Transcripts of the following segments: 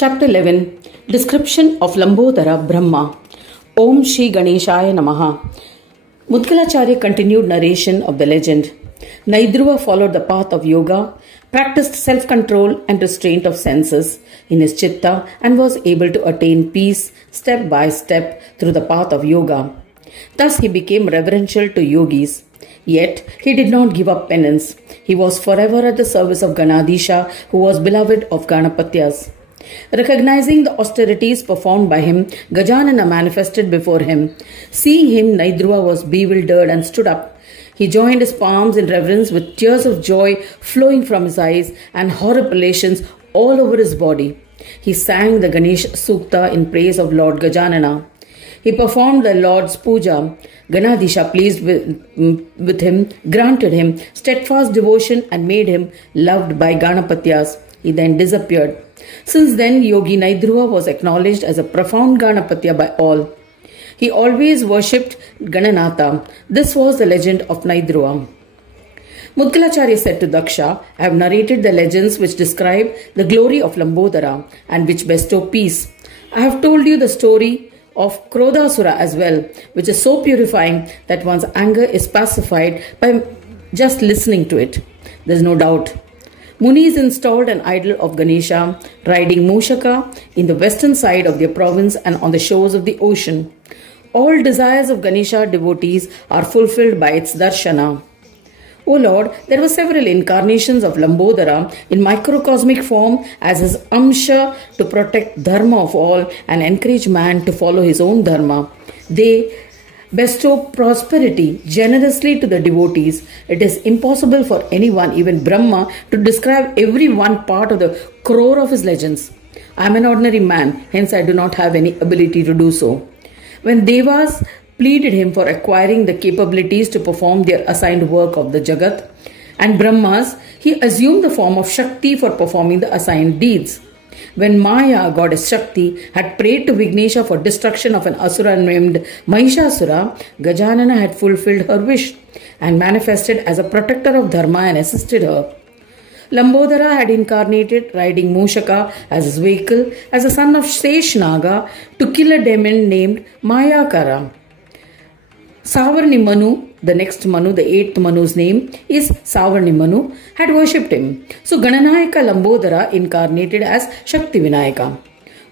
Chapter 11 Description of Lambodara Brahma. Om Shri Ganeshaya Namaha. Mudgalacharya continued narration of the legend. Naidruva followed the path of yoga, practiced self-control and restraint of senses in his chitta, and was able to attain peace step by step through the path of yoga. Thus he became reverential to yogis. Yet he did not give up penance. He was forever at the service of Ganadisha, who was beloved of Ganapatyas. Recognizing the austerities performed by him, Gajanana manifested before him. Seeing him, Naidruva was bewildered and stood up. He joined his palms in reverence with tears of joy flowing from his eyes and horripilations all over his body. He sang the Ganesh Sukta in praise of Lord Gajanana. He performed the Lord's puja. Ganadisha, pleased with him, granted him steadfast devotion and made him loved by Ganapatyas. He then disappeared. Since then, Yogi Naidruva was acknowledged as a profound Ganapatya by all. He always worshipped Gananatha. This was the legend of Naidruva. Mudgalacharya said to Daksha, I have narrated the legends which describe the glory of Lambodara and which bestow peace. I have told you the story of Krodasura as well, which is so purifying that one's anger is pacified by just listening to it. There is no doubt. Munis installed an idol of Ganesha riding Mushaka in the western side of their province and on the shores of the ocean. All desires of Ganesha devotees are fulfilled by its darshana. O Lord, there were several incarnations of Lambodara in microcosmic form as his amsha to protect dharma of all and encourage man to follow his own dharma. They bestow prosperity generously to the devotees. It is impossible for anyone, even Brahma, to describe every one part of the crore of his legends. I am an ordinary man, hence I do not have any ability to do so. When Devas pleaded him for acquiring the capabilities to perform their assigned work of the Jagat, and Brahmas, he assumed the form of Shakti for performing the assigned deeds. When Maya, goddess Shakti, had prayed to Vignesha for destruction of an asura named Mahishasura, Gajanana had fulfilled her wish and manifested as a protector of Dharma and assisted her. Lambodara had incarnated riding Mushaka as his vehicle as a son of Seshnaga to kill a demon named Mayakara. Savarni Manu, the next Manu, the eighth Manu's name is Savarni Manu, had worshipped him. So Gananayaka Lambodara incarnated as Shakti Vinayaka.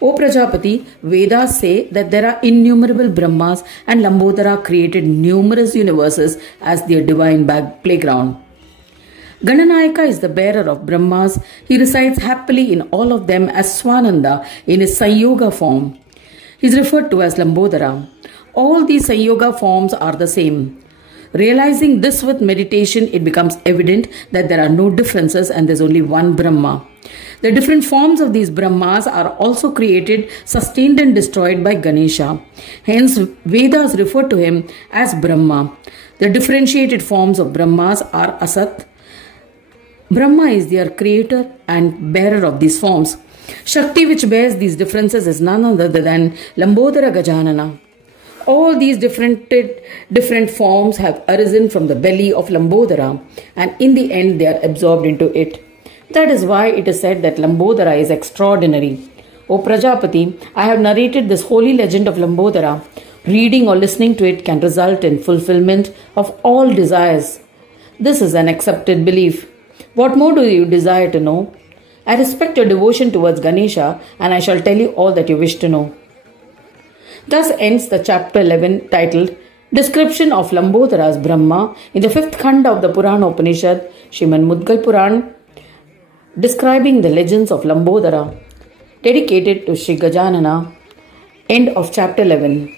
O Prajapati, Vedas say that there are innumerable Brahmas and Lambodara created numerous universes as their divine playground. Gananayaka is the bearer of Brahmas. He resides happily in all of them as Swananda in his Sanyoga form. He is referred to as Lambodara. All these Sanyoga forms are the same. Realizing this with meditation, it becomes evident that there are no differences and there is only one Brahma. The different forms of these Brahmas are also created, sustained and destroyed by Ganesha. Hence, Vedas refer to him as Brahma. The differentiated forms of Brahmas are Asat. Brahma is their creator and bearer of these forms. Shakti, which bears these differences, is none other than Lambodara Gajanana. All these different forms have arisen from the belly of Lambodara, and in the end they are absorbed into it. That is why it is said that Lambodara is extraordinary. O Prajapati, I have narrated this holy legend of Lambodara. Reading or listening to it can result in fulfillment of all desires. This is an accepted belief. What more do you desire to know? I respect your devotion towards Ganesha, and I shall tell you all that you wish to know. Thus ends the chapter 11 titled Description of Lambodara's Brahma in the 5th Khanda of the Purana Upanishad, Srimad Mudgal Puran, describing the legends of Lambodara, dedicated to Sri Gajanana. End of chapter 11.